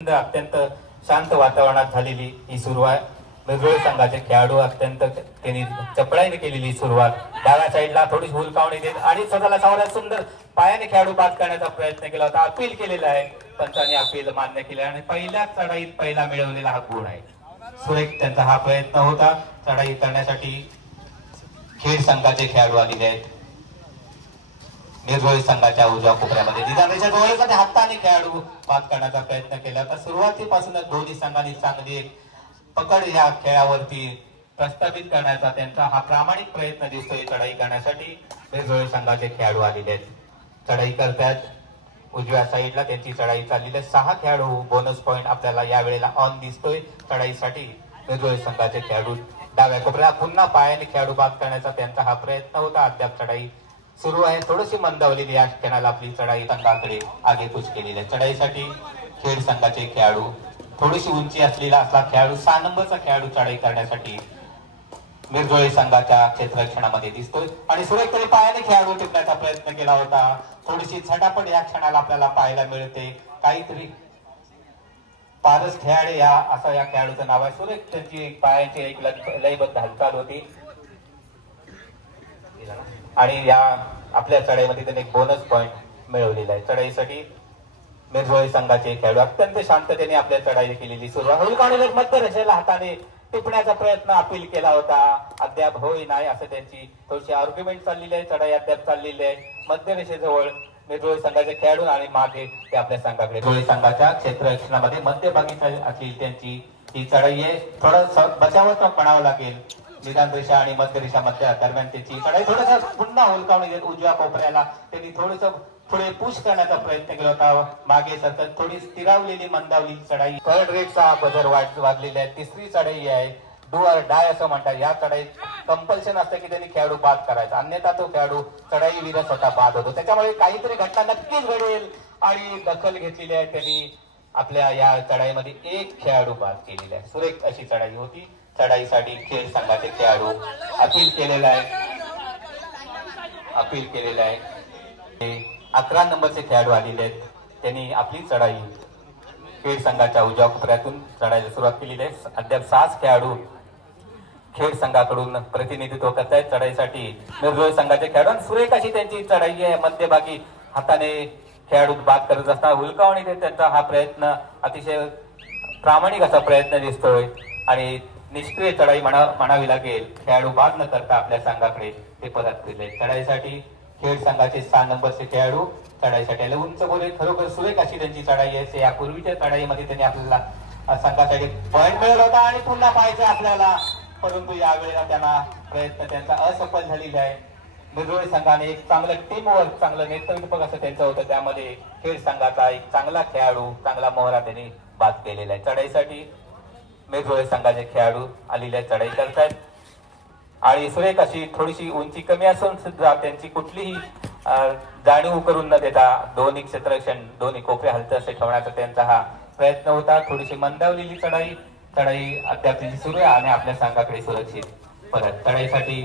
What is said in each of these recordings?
अत्यंत शांत वातावरणात झालेली ही सुरुवात. मिरजोळी संघाचे खेळाडू अत्यंत त्यांनी चपळाईने केलेली सुरुवात. डाव्या साईडला थोडीशी हुलकावणी देत आणि स्वतःला सावरत सुंदर पायाने खेळाडू बाद करण्याचा प्रयत्न केला होता. अपील केलेला आहे, पंचांनी अपील मान्य केले आणि पहिल्याच चढाईत पहिला मिळवलेला हा गुण आहे. सुरेख त्यांचा हा प्रयत्न होता. चढाई करण्यासाठी खेड संघाचे खेळाडू आलेले आहेत. मिरजोळी संघाच्या उजव्या कोपऱ्यामध्ये निदानाच्या जवळच हाताने खेळाडू बाद करण्याचा प्रयत्न केला होता. सुरुवातीपासूनच दोन्ही संघांनी चांगली एक पकड या खेळावरती प्रस्थापित करण्याचा त्यांचा हा प्रामाणिक प्रयत्न दिसतोय. चढाई करण्यासाठी मिरजोळी संघाचे खेळाडू आलेले आहेत. चढाई करतात. उजव्या साईडला त्यांची चढाई चाललेली आहे. 6 खेळाडू बोनस पॉइंट आपल्याला या वेळेला ऑन दिसतोय. चढाईसाठी मिरजोळी संघाचे खेळाडू डाव्या कोपऱ्यात पुन्हा पायाने खेळाडू बाद करण्याचा त्यांचा हा प्रयत्न होता. अद्याप चढाई सुरू आहे. थोडीशी मंदावलेली या क्षणाला आपली चढाई संघाकडे आगेकूच केलेली आहे. चढाईसाठी खेड संघाचे खेळाडू थोडीशी उंची असलेला असला खेळाडू 6 नंबरचा खेळाडू चढाई करण्यासाठी मिरजोळी संघाच्या क्षेत्ररक्षणामध्ये दिसतोय आणि सुरेखपणे पायाने खेळाडू टिपण्याचा प्रयत्न केला होता. थोडीशी झटापट या क्षणाला आपल्याला पाहायला मिळते. काहीतरी पारस खेळाडू या असं या खेळाडूचं नाव आहे. सुरेख त्यांची पायाची एक लयबद्ध हालचाल होती आणि या आपल्या चढाईमध्ये त्यांनी एक बोनस पॉइंट मिळवलेला आहे. चढाईसाठी मिरजोळी संघाचे खेळाडू अत्यंत शांततेने आपल्या चढाई केलेली सुरुवात. हुलकावणी मध्य रेषेला हाताने टिपण्याचा प्रयत्न अपील केला होता. अद्याप होई नाही असं त्यांची थोडीशी आर्ग्युमेंट चाललेली आहे. चढाई अद्याप चाललेली आहे. मध्य रेषेजवळ मिरजोळी संघाचे खेळाडू आणि मागे ते आपल्या संघाकडे. मिरजोळी संघाच्या क्षेत्ररक्षणामध्ये मध्यभागी असलेली त्यांची ही चढाई आहे. थोडं बचावाचं म्हणावं लागेल. निदान रेषा आणि मध्य रेषा मध्ये दरम्यान त्याची चढाई थोडस पुन्हा हुलकावणी देत उजव्या कोपऱ्याला त्यांनी थोडस पुढे पुश करण्याचा प्रयत्न केला होता. मागे सतत थोडी स्थिरावलेली मंदावली चढाई. थर्ड रेटचा बजर वाजलेला आहे. तिसरी चढाई आहे. डू ऑर डाय असं म्हणतात. या चढाईत कंपल्शन असतं की त्यांनी खेळाडू बाद करायचा, अन्यथा तो खेळाडू चढाई विरत स्वतः बाद होतो. त्याच्यामुळे काहीतरी घटना नक्कीच घडेल आणि दखल घेतलेली आहे. त्यांनी आपल्या या चढाईमध्ये एक खेळाडू बाद केलेला आहे. सुरेख अशी चढाई होती. चढाईसाठी खेड संघाचे खेळाडू अपील केलेला आहे. 11 नंबरचे खेळाडू आलेले आहेत. त्यांनी आपली चढाई खेड संघाच्या उजव्या कोपऱ्यातून चढायला सुरुवात केलेली आहे. अद्याप 6 खेळाडू खेड संघाकडून प्रतिनिधित्व करत आहेत. चढाईसाठी मिरजोळी संघाचे खेळाडू सुरेख अशी त्यांची चढाई आहे. मध्यभागी हाताने खेळाडू बाद करत असताना हुलकावणी देत त्यांचा हा प्रयत्न अतिशय प्रामाणिक असा प्रयत्न दिसतोय आणि निष्क्रिय चढाई म्हणावी लागेल. खेळाडू बाद न करता आपल्या संघाकडे ते परत फिरले. चढाईसाठी खेड संघाचे 6 नंबरचे खेळाडू चढाईसाठी उंच बोले. खरोखर सुरेख अशी त्यांची चढाई आहे. यापूर्वीच्या चढाईमध्ये त्यांनी आपल्याला संघासाठी पॉइंट मिळवला होता आणि पुन्हा पाहायचं आपल्याला, परंतु यावेळेला त्यांना प्रयत्न त्यांचा असफल झालेला आहे. मिरजोळी संघाने एक चांगलं टीम वर्क, चांगलं नेतृत्व असं त्यांचं होतं. त्यामध्ये खेड संघाचा एक चांगला खेळाडू, चांगला मोहरा त्यांनी बाद केलेला आहे. चढाईसाठी मिरजोळी संघाचे खेळाडू आलेल्या चढाई करतायत आणि सुरेख अशी थोडीशी उंची कमी असून सुद्धा त्यांची कुठलीही जाणीव करून न देता दोन्ही क्षेत्ररक्षण दोन्ही कोपरे हलते असे ठेवण्याचा त्यांचा हा प्रयत्न होता. थोडीशी मंदावलेली चढाई अद्याप त्यांची सुरू आहे आणि आपल्या संघाकडे सुरक्षित परत. चढाईसाठी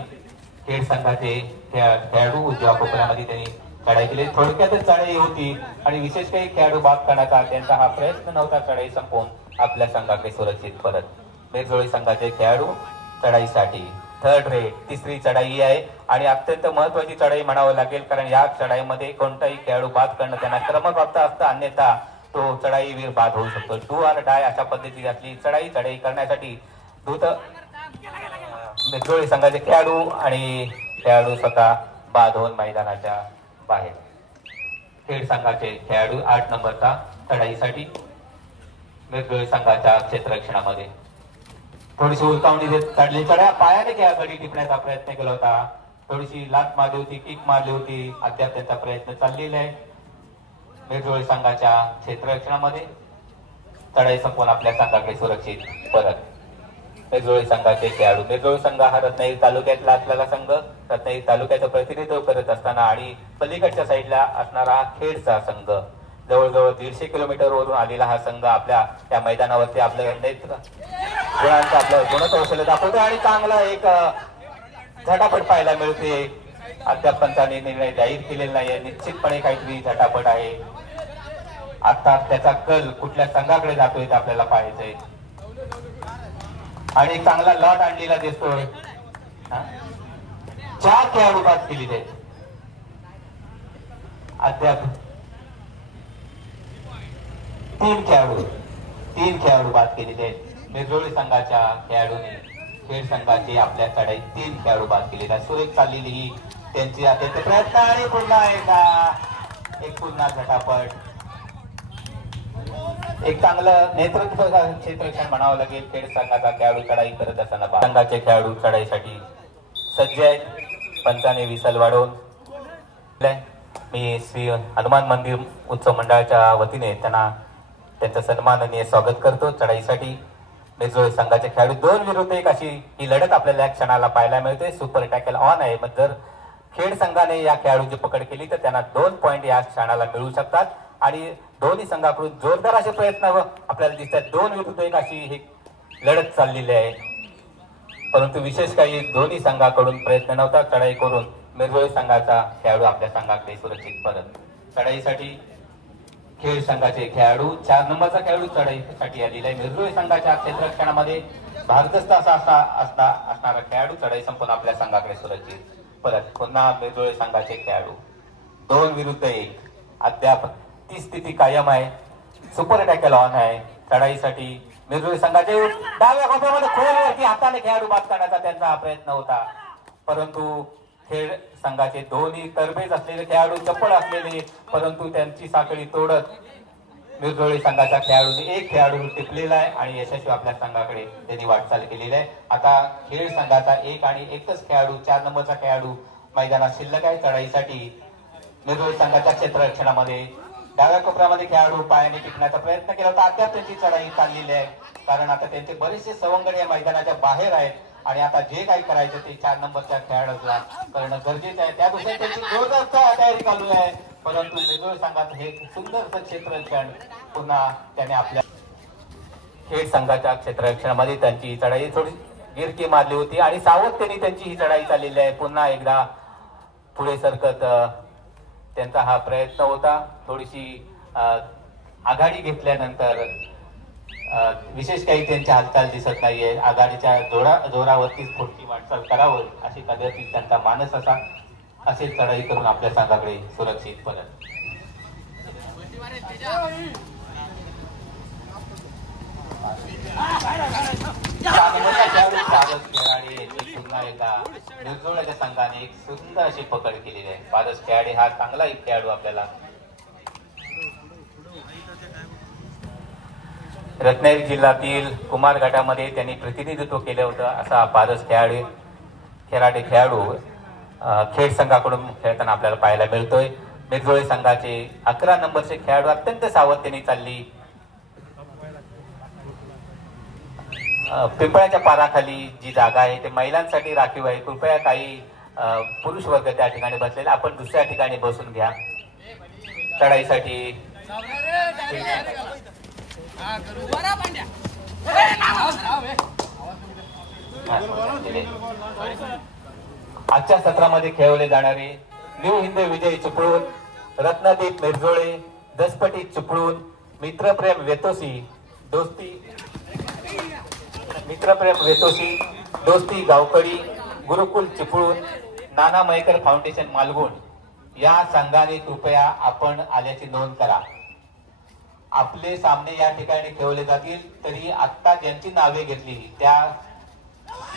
खेड संघाचे खेळाडू उजव्या कोपऱ्यामध्ये त्यांनी चढाई केली. थोडक्यातच चढाई होती आणि विशेष काही खेळाडू बाद करण्याचा त्यांचा हा प्रयत्न नव्हता. चढाई संपवून आपल्या संघाकडे सुरक्षित परत. मिरजोळी संघाचे खेळाडू चढाईसाठी थर्ड रेट तिसरी चढाई आहे आणि अत्यंत महत्वाची चढाई म्हणावं लागेल, कारण या चढाईमध्ये कोणताही खेळाडू बाद करणं त्यांना क्रमप्राप्त असतं, अन्यथा तो चढाईवीर बाद होऊ शकतो. डू ऑर डाय अशा पद्धतीची असली चढाई करण्यासाठी मिरजोळी संघाचे खेळाडू आणि खेळाडू स्वतः बाद होऊन मैदानाच्या बाहेर. खेड संघाचे खेळाडू 8 नंबरचा चढाईसाठी मिरजोळी संघाच्या क्षेत्ररक्षणामध्ये थोडीशी हुलकावणी देत चढली. चढ्या पायाने खेळाकडे टिपण्याचा प्रयत्न केला होता. थोडीशी लात मारली होती, किक मारली होती. अद्याप त्यांचा प्रयत्न चाललेला आहे. मिरजोळी संघाच्या क्षेत्ररक्षणामध्ये चढाई संपवून आपल्या संघाकडे सुरक्षित परत. मिरजोळी संघाचे खेळाडू. मिरजोळी संघ हा रत्नागिरी तालुक्यातला असलेला संघ, रत्नागिरी तालुक्याचं प्रतिनिधित्व करत असताना आणि पलीकडच्या साईडला असणारा हा खेडचा संघ, जवळजवळ 150 किलोमीटर वरून आलेला हा संघ आपल्या त्या मैदानावरती आपलं गुणांचं आपलं गुणकौशल्य दाखवतो आणि चांगला एक झटापट पाहायला मिळते. अद्याप पंचांनी निर्णय जाहीर केलेला नाहीये. निश्चितपणे काहीतरी झटापट आहे आता त्याचा कल कुठल्या संघाकडे जातोय ते आपल्याला पाहायचंय आणि एक चांगला लॉट आणलेला दिसतोय. 4 खेळाडू बाद केलेले आहेत अद्याप. 3 खेळाडू बाद केलेले आहेत. मिरजोळी संघाच्या खेळाडूंनी खेड संघाचे आपल्या चढाईत 3 खेळाडू बाद केलेले आहेत. सुरेख चाललेली ही त्यांची अत्यंत प्रयत्न आणि पुन्हा झटापट. एक चांगलं नेतृत्व क्षेत्ररक्षण म्हणावं लागेल. खेड संघाचा खेळाडू चढाई करत असताना संघाचे खेळाडू चढाईसाठी सज्ज आहेत. पंचाने विसल वाढवून मी श्री हनुमान मंदिर उत्सव मंडळाच्या वतीने त्यांचं सन्माननीय स्वागत करतो. चढाईसाठी मिरजोळी संघाचे खेळाडू 2 विरुद्ध 1 अशी ही लढत आपल्याला या क्षणाला पाहायला मिळते. सुपर टॅकल ऑन आहे. मग जर खेड संघाने या खेळाडूची पकड केली तर त्यांना 2 पॉइंट या क्षणाला मिळू शकतात आणि दोन्ही संघाकडून जोरदार असे प्रयत्न आपल्याला दिसतात. 2 विरुद्ध 1 अशी ही लढत चाललेली आहे. परंतु विशेष काही दोन्ही संघाकडून प्रयत्न नव्हता. चढाई करून मिरजोळी संघाचा खेळाडू आपल्या संघाकडे सुरक्षित परत. चढाईसाठी खेड संघाचे खेळाडू 4 नंबरचा खेळाडू चढाईसाठी आलेला आहे. मिरजोळी संघाच्या क्षेत्ररक्षणामध्ये भारदस्त असणारा खेळाडू चढाई संपून आपल्या संघाकडे सुरक्षित परत. पुन्हा मिरजोळी संघाचे खेळाडू 2 विरुद्ध 1 अद्याप ती स्थिती कायम आहे. सुपर टॅकल ऑन आहे. चढाईसाठी मिरजोळी संघाचे डाव्या खोप्यामध्ये खोलवरती हाताने खेळाडू बाद करण्याचा त्यांचा हा प्रयत्न होता. परंतु खेड संघाचे दोन्ही तरबेज असलेले खेळाडू चप्पल असलेले परंतु त्यांची साखळी तोडत मिरजोळी संघाच्या खेळाडूंनी 1 खेळाडू टिपलेला आहे आणि यशस्वी आपल्या संघाकडे त्यांनी वाटचाल केलेली आहे. आता खेड संघाचा 1 आणि 1च खेळाडू 4 नंबरचा खेळाडू मैदानात शिल्लक आहे. चढाईसाठी मिरजोळी संघाच्या क्षेत्ररक्षणामध्ये डाव्या कोपऱ्यामध्ये खेळाडू पायाने टिकण्याचा प्रयत्न केला होता. अद्याप त्यांची चढाई चाललेली आहे कारण आता त्यांचे बरेचसे सवंगडी या मैदानाच्या बाहेर आहेत आणि आता जे काही करायचं ते 4 नंबरच्या खेळाडूला करणं गरजेचं आहे. त्या दृष्टीने त्यांची जोरदार तयारी चालू आहे. परंतु मिरजोळी संघात हे सुंदर क्षेत्ररक्षण पुन्हा त्याने आपल्या खेड संघाच्या क्षेत्ररक्षणामध्ये त्यांची चढाई थोडी गिरकी मारली होती आणि सावधतेने त्यांची ही चढाई चाललेली आहे. पुन्हा एकदा पुढे सरकत त्यांचा हा प्रयत्न होता. थोडीशी आघाडी घेतल्यानंतर विशेष काही त्यांच्या हालचाल दिसत नाहीये. आघाडीच्या जोरावरतीच पुढची वाटचाल करावं अशी कदाचित त्यांचा मानस असेल. चढाई करून आपल्या संघाकडे सुरक्षित परत. पुन्हा एकदा मिरजोळ्याच्या संघाने एक सुंदर अशी पकड केलेली आहे. पारस खेळाडी हा चांगला एक खेळाडू आपल्याला रत्नागिरी जिल्ह्यातील कुमार गटामध्ये त्यांनी प्रतिनिधित्व केलं होतं. असा पारस खेळाडू खेड संघाकडून खेळताना आपल्याला पाहायला मिळतोय. मिरजोळी संघाचे 11 नंबरचे खेळाडू अत्यंत सावधतेने चालली. पिंपळाच्या पाराखाली जी जागा आहे ते महिलांसाठी राखीव आहे. कृपया काही पुरुष वर्ग त्या ठिकाणी बसलेले आपण दुसऱ्या ठिकाणी बसून घ्या. चढाईसाठी आजच्या सत्रामध्ये खेळवले जाणारे न्यू हिंद विजय चिपळूण, रत्नदीप मिरजोळे, दसपटी चिपळूण, मित्रप्रेम वेतोसी, दोस्ती गावकडी, गुरुकुल चिपळूण, नाना मयेकर फाउंडेशन मालगुण या संघाने कृपया आपण आल्याची नोंद करा. आपले सामने या ठिकाणी खेळवले जातील. तरी आता ज्यांची नावे घेतली त्या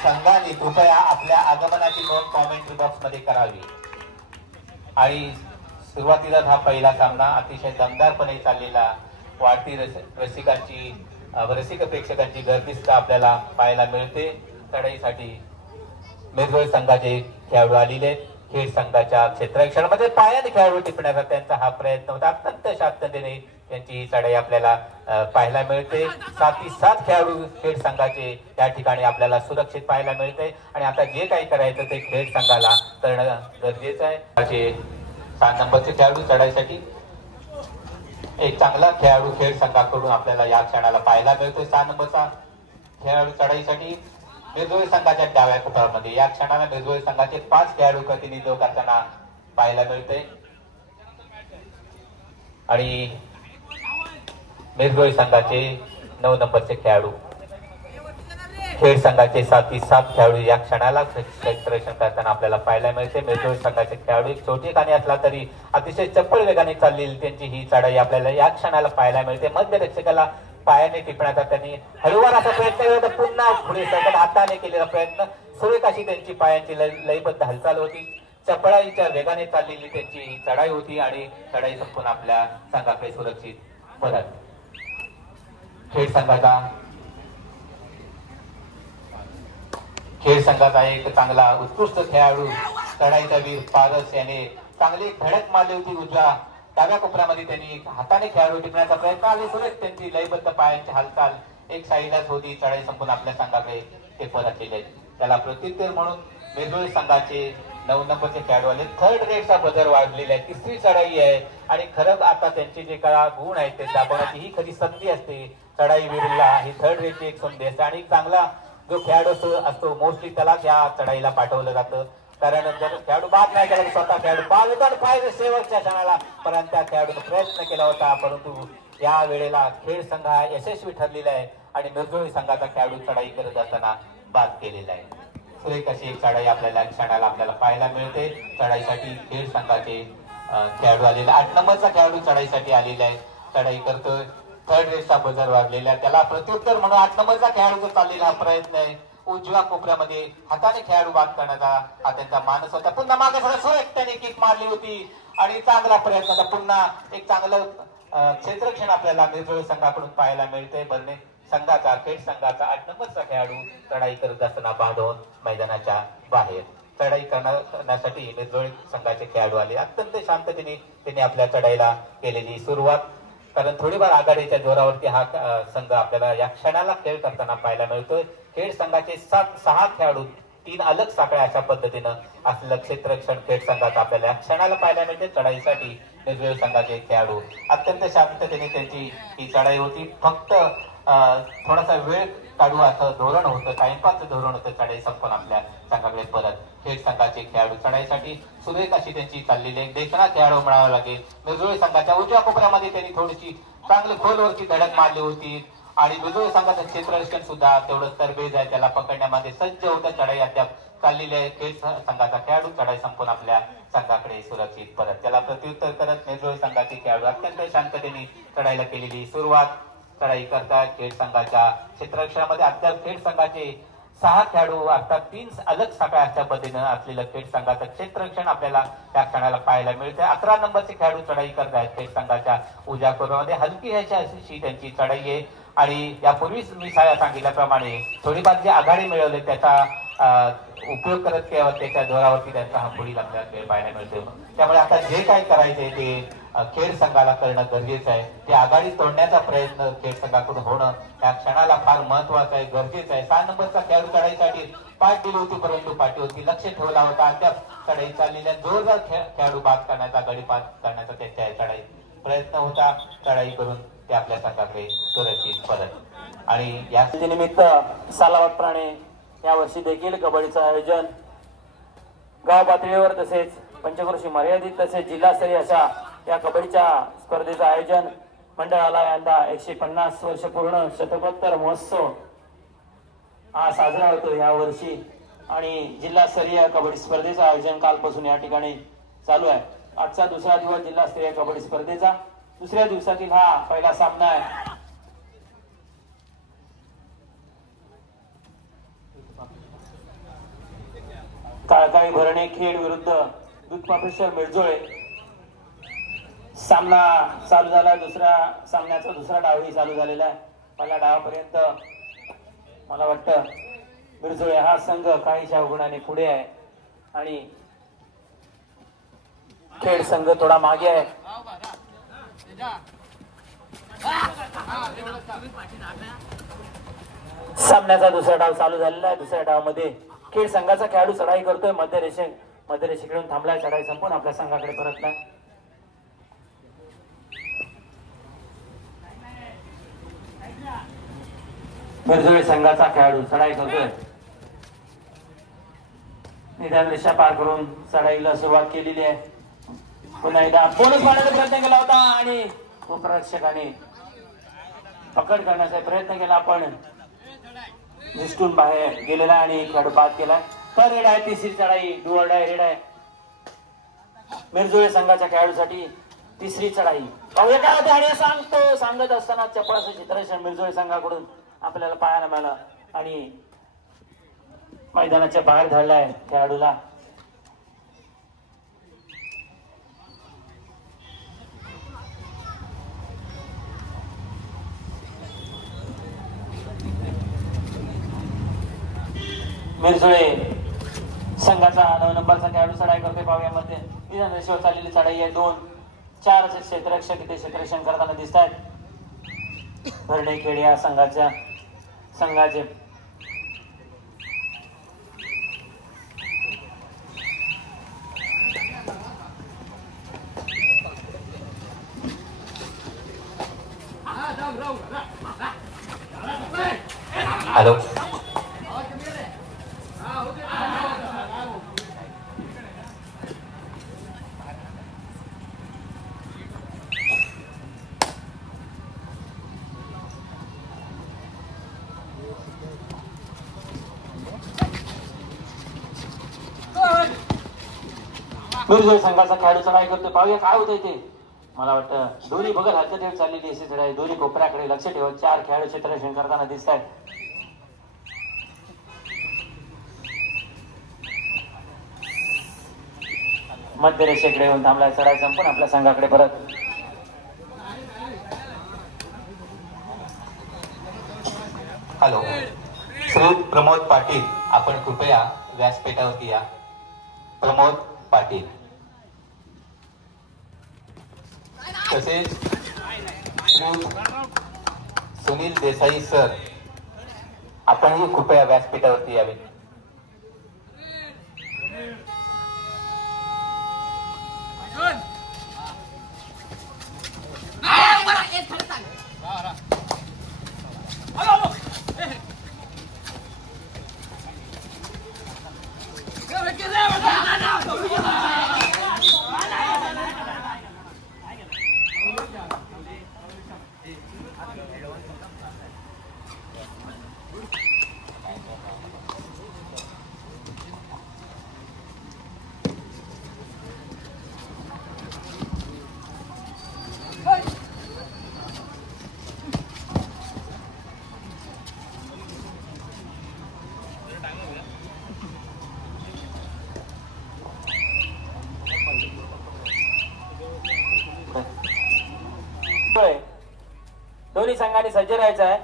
संघाने कृपया आपल्या आगमनाची नोंद कॉमेंट्री बॉक्स मध्ये करावी. आणि सुरुवातीला हा पहिला सामना अतिशय दमदारपणे चाललेला. वाढती रसिक प्रेक्षकांची गर्दी सुद्धा आपल्याला पाहायला मिळते. चढाईसाठी मिरजोळी संघाचे खेळाडू आलेले. खेड संघाच्या क्षेत्ररक्षणामध्ये पायाने खेळाडू टिपण्याचा त्यांचा हा प्रयत्न होता. अत्यंत शांततेने त्यांची ही चढाई आपल्याला पाहायला मिळते. 7 खेळाडू खेड संघाचे या ठिकाणी आपल्याला सुरक्षित पाहायला मिळते आणि आता जे काही करायचं ते खेड संघाला करणं गरजेचं आहे. 7 नंबरचे खेळाडू चढाईसाठी एक चांगला खेळाडू खेड संघाकडून आपल्याला या क्षणाला पाहायला मिळतोय. 6 नंबरचा खेळाडू चढाईसाठी मिरजोळी संघाच्या डाव्या कोपऱ्यामध्ये या क्षणाला मिरजोळी संघाचे 5 खेळाडू प्रतिनिधित्व करताना पाहायला मिळते आणि मिरजोळी संघाचे 9 नंबरचे खेळाडू, खेड संघाचे 7 खेळाडू या क्षणाला क्षेत्ररक्षण करताना आपल्याला पाहायला मिळते. मिरजोळी संघाचे खेळाडू एक छोटी खाणी असला तरी अतिशय चप्पल वेगाने चाललेली त्यांची ही चढाई आपल्याला या क्षणाला पाहायला मिळते. मध्यरक्षकाला पायाने टिपण्याचा त्यांनी हळूवार असा प्रयत्न केला तर पुन्हा पुढे सरकत हाताने केलेला प्रयत्न, सुरेख अशी त्यांची पायांची लयबद्ध हालचाल होती. चपळाईच्या वेगाने चाललेली त्यांची ही चढाई होती आणि चढाई संपून आपल्या संघाकडे सुरक्षित परत. खेड संघाचा एक चांगला उत्कृष्ट खेळाडू चढाईचा वीर पारस याने चांगली धडक मारली होती. उजव्या डाव्या कोपऱ्यामध्ये त्यांनी हाताने खेळाडू टिपण्याचा प्रयत्न आणि सुरेख त्यांची लयबद्ध पायांची हालचाल एक साईडलाच होती. चढाई संपून आपल्या संघाकडे ते परतलेले. त्याला प्रत्युत्तर म्हणून मिरजोळी संघाचे 9 नंबरचे खेळाडू आले. थर्ड रेटचा बदल वाढलेला आहे. तिसरी चढाई आहे आणि खरंच आता त्यांचे जे काही गुण आहेत ते दाखवण्याची ही खरी संधी असते. चढाई वीरला ही थर्ड रेटची एक संधी असते आणि चांगला जो खेळाडू असतो मोस्टली त्यालाच या चढाईला पाठवलं जातं. कारण जर खेळाडू बाद नाही केला स्वतः खेळाडू बाद होता पाहिजे शेवटच्या क्षणाला, परंतु त्या खेळाडूने प्रयत्न केला होता परंतु या वेळेला खेड संघ हा यशस्वी ठरलेला आहे आणि मिरजोळी संघाचा खेळाडू चढाई करत असताना बाद केलेला आहे. सुरेख अशी एक चढाई आपल्याला क्षणाला आपल्याला पाहायला मिळते. चढाईसाठी खेड संघाचे खेळाडू आलेले 8 नंबरचा खेळाडू चढाईसाठी आलेला आहे. चढाई करतोय. थर्ड रेसचा बजर वाढलेला आहे. त्याला प्रत्युत्तर म्हणून 8 नंबरचा खेळाडूचा चाललेला हा प्रयत्न आहे. उजव्या कोपऱ्यामध्ये हाताने खेळाडू बाद करण्याचा हा त्यांचा मानस होता. पुन्हा मागे सुरेख त्याने किक मारली होती आणि चांगला प्रयत्न होता. पुन्हा एक चांगलं क्षेत्ररक्षण आपल्याला मिरजोळी संघाकडून पाहायला मिळते. बरणे संघाचा खेड संघाचा 8 नंबरचा खेळाडू चढाई करत असताना बाद होऊन मैदानाच्या बाहेर. चढाई करण्यासाठी मिरजोळी संघाचे खेळाडू आले. अत्यंत शांततेने त्यांनी आपल्या चढाईला केलेली सुरुवात, कारण थोडीफार आघाडीच्या जोरावरती हा संघ आपल्याला या क्षणाला खेळ करताना पाहायला मिळतोय. खेड संघाचे 6 खेळाडू 3 अलग साखळ्या अशा पद्धतीनं असलेलं क्षेत्ररक्षण खेड संघाचा आपल्याला या क्षणाला पाहायला मिळते. चढाईसाठी मिरजोळी संघाचे खेळाडू अत्यंत शांततेने त्यांची ही चढाई होती. फक्त थोडासा वेळ काढू असं धोरण होतं, टाइमपासचं धोरण होतं. चढाई संपून आपल्या संघाकडे परत. खेड संघाचे खेळाडू चढाईसाठी सुरेख अशी त्यांची चाललेली आहे. देखणा खेळाडू मिळावा लागेल. मिरजोळी संघाच्या उजव्या कोपऱ्यामध्ये त्यांनी थोडीशी चांगली खोलवरची धडक मारली होती आणि मिरजोळी संघाचं क्षेत्ररक्षण सुद्धा तेवढं तरबेज आहे. त्याला पकडण्यामध्ये सज्ज होतं. चढाई अद्याप चाललेली आहे. खेड संघाचा खेळाडू चढाई संपून आपल्या संघाकडे सुरक्षित परत. त्याला प्रत्युत्तर करत मिरजोळी संघाचे खेळाडू अत्यंत शांततेने चढाईला केलेली सुरुवात. चढाई करतात. खेड संघाच्या क्षेत्ररक्षणामध्ये अद्याप खेड संघाचे 6 खेळाडू अर्थात 3 अलग साखळ्या अशा पद्धतीनं असलेलं खेड संघाचं क्षेत्ररक्षण आपल्याला त्या क्षणाला पाहायला मिळते. 11 नंबरचे खेळाडू चढाई करत आहेत. खेड संघाच्या उजव्या कोपऱ्यामध्ये हलकी अशी त्यांची चढाई आहे आणि यापूर्वीच मी सांगितल्याप्रमाणे थोडीफार जे आघाडी मिळवले त्याचा उपयोग करत त्याच्या जोरावरती त्यांचा हा पुढील आपल्याला खेळ पाहायला मिळतो. त्यामुळे आता जे काय करायचंय ते खेड संघाला करणं गरजेचं आहे. ते आघाडी तोडण्याचा प्रयत्न खेड संघाकडून होणं या क्षणाला फार महत्वाचं आहे, गरजेचं आहे. 6 नंबरचा खेळाडू चढाईसाठी पाठ दिली होती परंतु पाठीवरती लक्ष ठेवला होता. अद्याप चढाई चाललेल्या जोरदार खेळाडू बाद करण्याचा, गडीपात करण्याचा त्यांच्या चढाई प्रयत्न होता. चढाई करून ते आपल्या संघाकडे सुरक्षित परत. आणि या निमित्त सालावत प्राणे या वर्षी देखील कबड्डीचं आयोजन गाव पातळीवर तसेच पंचक्रोशी मर्यादित तसेच जिल्हास्तरीय अशा या कबड्डीच्या स्पर्धेचं आयोजन मंडळाला यंदा 150 वर्ष पूर्ण शतकोत्तर महोत्सव हा साजरा होतो या वर्षी आणि जिल्हास्तरीय कबड्डी स्पर्धेचं आयोजन कालपासून या ठिकाणी चालू आहे. आजचा दुसरा दिवस जिल्हास्तरीय कबड्डी स्पर्धेचा. दुसऱ्या दिवसातील हा पहिला सामना आहे. काळकाळी भरणे खेड विरुद्ध दूधपापेश्वर मिरजोळे. सामना चालू झाला. दुसऱ्या सामन्याचा दुसरा डावही चालू झालेला आहे. पहिल्या डावापर्यंत मला वाटतं मिरजोळे हा संघ काहीशा गुणाने पुढे आहे आणि खेड संघ थोडा मागे आहे. सामन्याचा दुसरा डाव चालू झालेला आहे. दुसऱ्या डावामध्ये खेड संघाचा खेळाडू चढाई करतोय. मध्यरेषेकडून थांबलाय. चढाई संपून आपल्या संघाकडे परतलाय. मिरजोळी संघाचा खेळाडू चढाई करतोय. निदान रेषा पार करून चढाईला सुरुवात केलेली आहे. पुन्हा एकदा बोनस मारण्याचा प्रयत्न केला होता आणि उपरक्षकाने पकड करण्याचा प्रयत्न केला पण निष्ठून बाहेर गेलेला आणि खेळाडू बाद केला. तर रेड आहे, तिसरी चढाई डुअर डाय रेड आहे मिरजोळे संघाच्या खेळाडूसाठी. तिसरी चढाई पाहूया काय होते. आणि सांगत असताना चपळ असं चित्रक्षण मिरजोळे संघाकडून आपल्याला पाहायला मिळालं आणि मैदानाच्या बाहेर धरलाय खेळाडूला. मिरजोळे संघाचा 9 नंबरचा खेळाडू चढाई करतोय. पावयामध्ये विधान रेषेवर चाललेली चढाई आहे. 2-4 असे क्षेत्ररक्षक इथे क्षेत्ररक्षण करताना दिसत आहेत. भरणे खेड या संघाचे हॅलो मिरजोळे संघाचा खेळाडू चढाई करतोय. पाहूया काय होतंय ते. मला वाटतं दोन्ही बघत हालत ठेव चाललेली अशी चढाई. दोन्ही कोपऱ्याकडे लक्ष ठेवत 4 खेळाडू क्षेत्ररक्षण करताना दिसत आहेत. मध्य रेषेकडे येऊन थांबलाय. चढाई संपून आपल्या संघाकडे परत. हॅलो श्री प्रमोद पाटील, आपण कृपया व्यासपीठावरती या. प्रमोद पाटील. तसेच श्री सुनील देसाई सर, आपणही कृपया व्यासपीठावरती यावे. दोन्ही संघांनी सज्ज राहायचं आहे.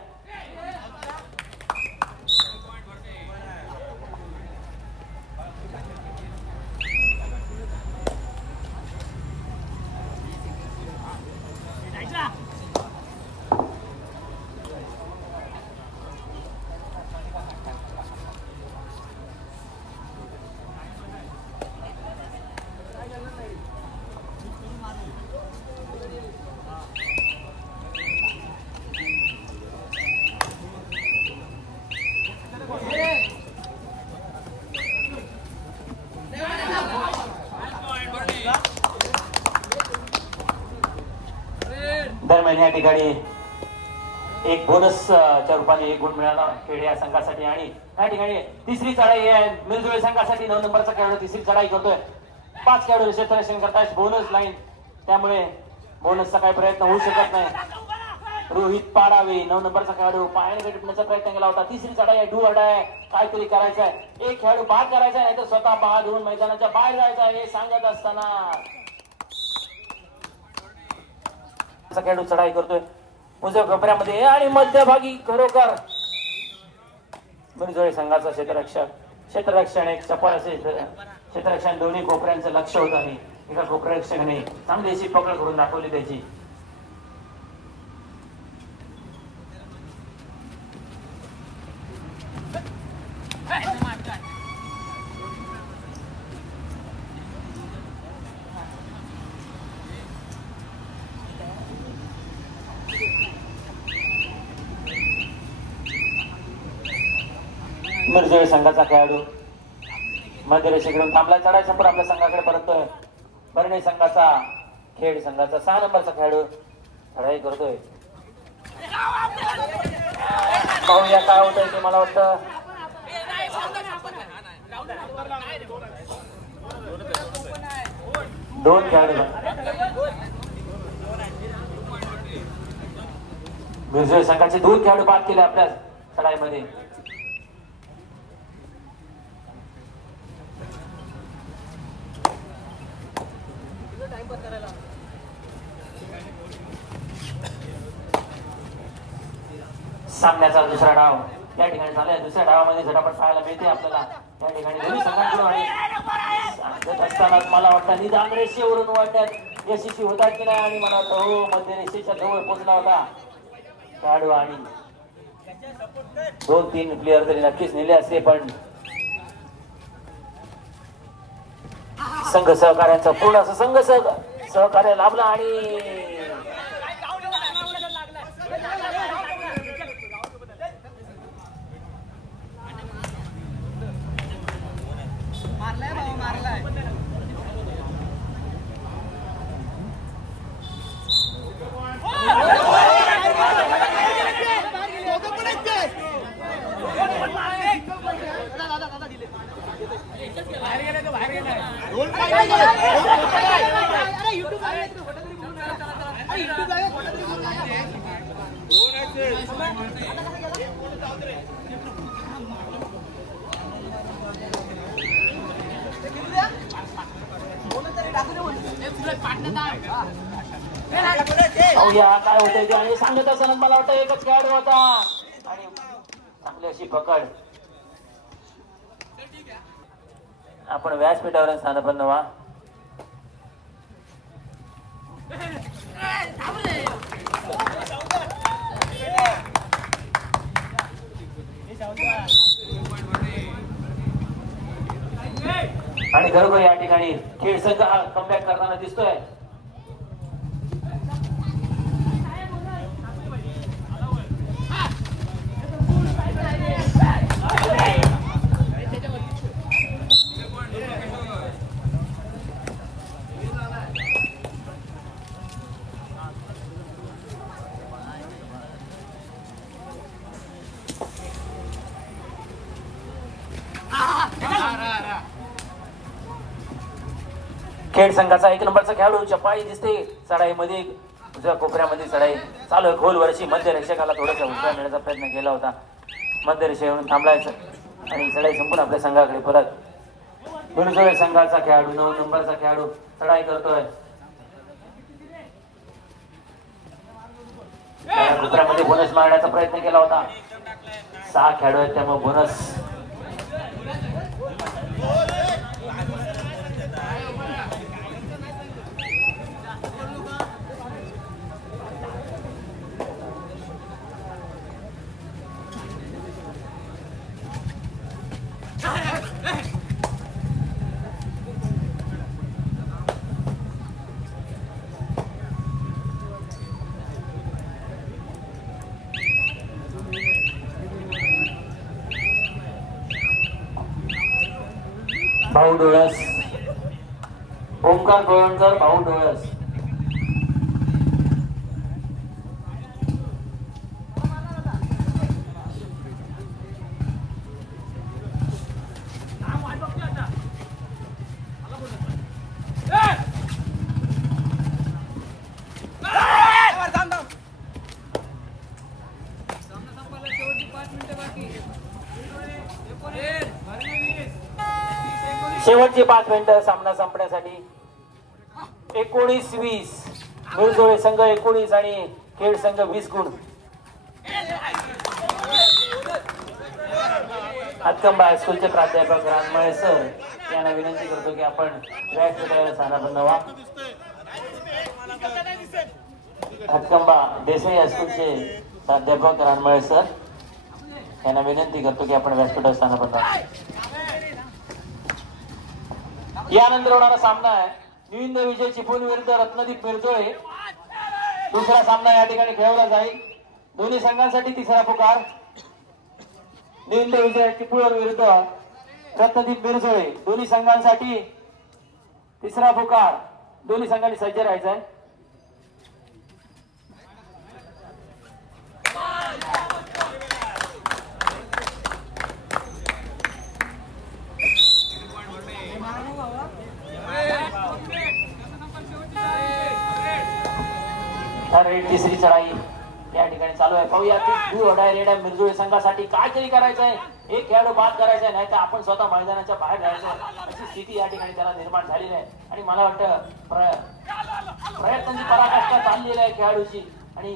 दरम्यान या ठिकाणी एक बोनसच्या रूपाने 1 गुण मिळाला खेड या संघासाठी. आणि या ठिकाणी तिसरी चढाई आहे मिरजोळे संघासाठी. 9 नंबरचा खेळाडू तिसरी चढाई करतोय. 5 खेळाडू क्षेत्ररक्षण करतायत. बोनस लाईन, त्यामुळे बोनसचा काही प्रयत्न होऊ शकत नाही. रोहित पाडावे 9 नंबरचा खेळाडू पायाने टिपण्याचा प्रयत्न केला होता. तिसरी चढाई आहे. डू आहे, काहीतरी करायचं आहे. एक खेळाडू बाद करायचा आहे, नाहीतर स्वतः बाद होऊन मैदानाच्या बाहेर जायचं आहे. हे सांगत असताना खेळाडू चढाई करतोय उजव्या कोपऱ्यामध्ये आणि मध्यभागी खरोखर मिरजोळे संघाचा क्षेत्ररक्षण एक चपळ असे क्षेत्ररक्षण. दोन्ही कोपऱ्यांचं लक्ष होतं आणि एका कोपरक्षकाने चांगली अशी पकड करून दाखवली त्याची. मिरजोळे संघाचा खेळाडू मध्य रेषेकडून थांबला. चढायचा पण आपल्या संघाकडे परततोय. भरणे संघाचा खेड संघाचा 6 नंबरचा खेळाडू चढाई करतोय. पाहूया काय होतंय ते. मला वाटतं दोन खेळाडू मिरजोळे संघाचे दोन खेळाडू बाद केले आपल्या लढाईमध्ये. सामन्याचा दुसरा डाव या ठिकाणी झालाय. दुसऱ्या डावामध्ये झटापट पाहायला मिळते आपल्याला. या ठिकाणी दोन्ही संघांकडून असताना मला वाटतं निदान रेषेवरून वाढण्यात यशस्वी होतात की नाही, आणि मला वाटतं हो मध्य रेषेच्या जवळ पोहोचला होता खेळाडू, आणि 2-3 प्लेयर तरी नक्कीच नेले असते, पण संघ सहकार्यांचा पूर्ण असं संघ सहकार्य लाभला. आणि काय होतंय ते. आणि सांगत असताना मला वाटतं एकच खेळाडू होता आणि चांगली अशी पकड. आपण व्यासपीठावर स्थानपन्न व्हा. आणि खरोखर या ठिकाणी खेळ संघ हा कमबॅक करताना दिसतोय. खेळ संघाचा 1 नंबरचा खेळाडू चपाळी दिसते चढाईमध्ये. उजव्या कोपऱ्यामध्ये चढाई चालू आहे. खोल वर्षी मध्य रेषकाला थोडासा उजव्या मिळण्याचा प्रयत्न केला होता. मध्य रेषेवरून थांबलायचं आणि चढाई संपून आपल्या संघाकडे परत. मिरजोळे संघाचा खेळाडू 9 नंबरचा खेळाडू चढाई करतोय. कोपऱ्यामध्ये बोनस मारण्याचा प्रयत्न केला होता. 6 खेळाडू आहेत त्यामुळे बोनस. भाऊ डोळस, ओंकार गोळणकर, भाऊ डोळस. शेवटची 5 मिनिटं सामना संपण्यासाठी. 19-20 मिरजोळे संघ 19 आणि खेळ संघ 20 गुण. हातकंबा हायस्कूलचे प्राध्यापक रानमळे सर यांना विनंती करतो की आपण व्यासपीठावर स्थानापन्न व्हा. हातकंबा देसाई हायस्कूलचे प्राध्यापक रानमळे सर यांना विनंती करतो की आपण व्यासपीठावर स्थानापन्न व्हा. यानंतर होणारा सामना आहे निविंद विजय चिपळूण विरुद्ध रत्नदीप मिरजोळे. दुसरा सामना या ठिकाणी खेळवला जाईल. दोन्ही संघांसाठी तिसरा पुकार. निविंद विजय चिपळूण विरुद्ध रत्नदीप मिरजोळे दोन्ही संघांसाठी तिसरा पुकार. दोन्ही संघांनी सज्ज राहायचंय. तिसरी चढाई या ठिकाणी चालू आहे. पाहूया रेड्या मिरजुळे संघासाठी काहीतरी करायचं आहे. एक खेळाडू बाद करायचा आहे, नाही तर आपण स्वतः मैदानाच्या बाहेर जायचं अशी स्थिती या ठिकाणी त्याला निर्माण झालेली आहे. आणि मला वाटतं प्रयत्नांची पराकाष्ठा चाललेली आहे खेळाडूची आणि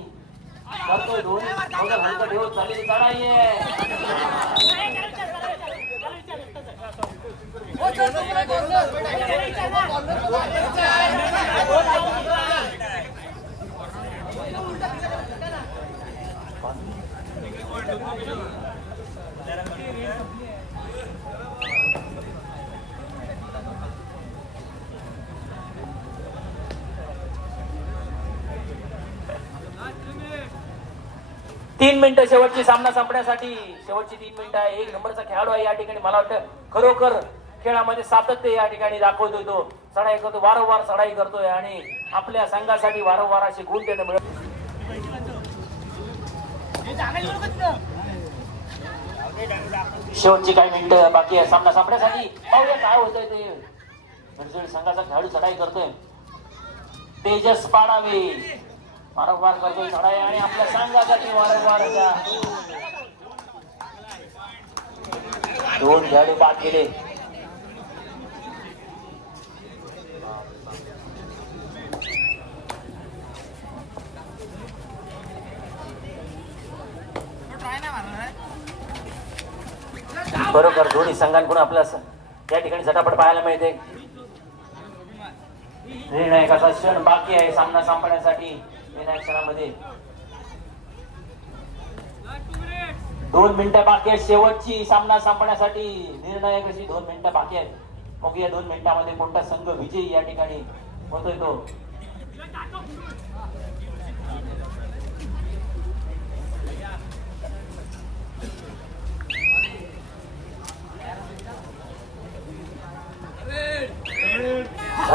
करतोय दोन्ही हलकं ठेवत चाललेली चढाई आहे. 3 मिनिटं शेवटची सामना संपण्यासाठी. शेवटची 3 मिनिटं आहे. 1 नंबरचा खेळाडू आहे या ठिकाणी. मला वाटतं खरोखर खेळामध्ये सातत्य या ठिकाणी दाखवतोय. तो चढाई करतो, वारंवार चढाई करतोय आणि आपल्या संघासाठी वारंवार असे गुण त्याने मिळवले. शेवटची काही मिनिटं बाकी आहे सामना संपण्यासाठी. पाहूया काय होतंय ते. मिरजुळे संघाचा खेळाडू चढाई करतोय. तेजस पाडावे वारंवार करतोय चढाई आणि आपल्या संघासाठी वारंवार 2 खेळाडू बाद केले. बरोबर दोन्ही संघांकडून आपल्याला या ठिकाणी झटापट पाहायला मिळते. निर्णायकाचा क्षण बाकी आहे सामना संपण्यासाठी. निर्णायक क्षणामध्ये 2 मिनिटं बाकी आहेत शेवटची सामना संपण्यासाठी. निर्णायक अशी 2 मिनिटं बाकी आहेत. मग या 2 मिनिटांमध्ये कोणता संघ विजयी या ठिकाणी होतोय तो.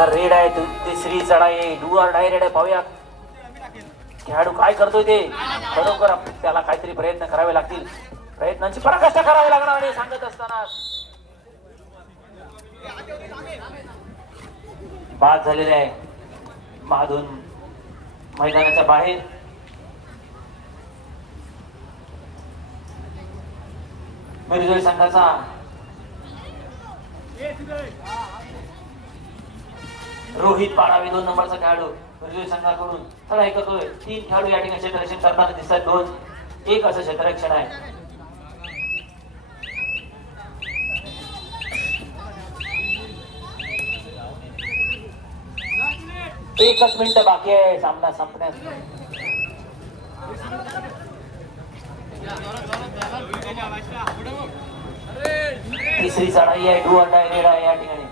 रेड आहे तिसरी चढाई. डू ऑर डाय रेड आहे. पाहूया खेळाडू काय करतोय ते. खरोखर त्याला काहीतरी प्रयत्न करावे लागतील. प्रयत्नांची पराकाष्ठा करावी लागणार आणि सांगत असताना बाद झालेले आहे. महाधून मैदानाच्या बाहेर. मिरजुळे संघाचा रोहित पाडावे 2 नंबरचा खेळाडू मिरजुळे संघाकडून चढाई करतोय. 3 खेळाडू या ठिकाणी क्षेत्ररक्षण करताना दिसतात. 2-1 असं क्षेत्ररक्षण आहे. एकच मिनिट बाकी आहे सामना संपण्यास. तिसरी चढाई आहे. डू ऑर डाय रेड आहे या ठिकाणी.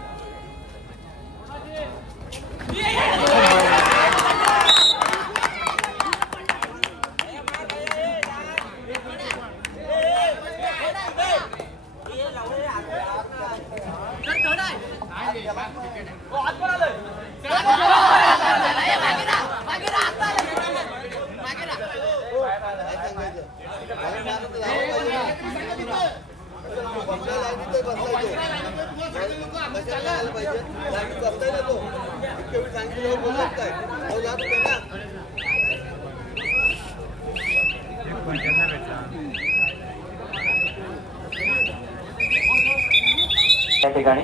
त्या ठिकाणी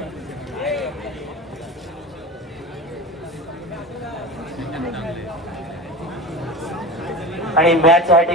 आणि मॅच या ठिकाणी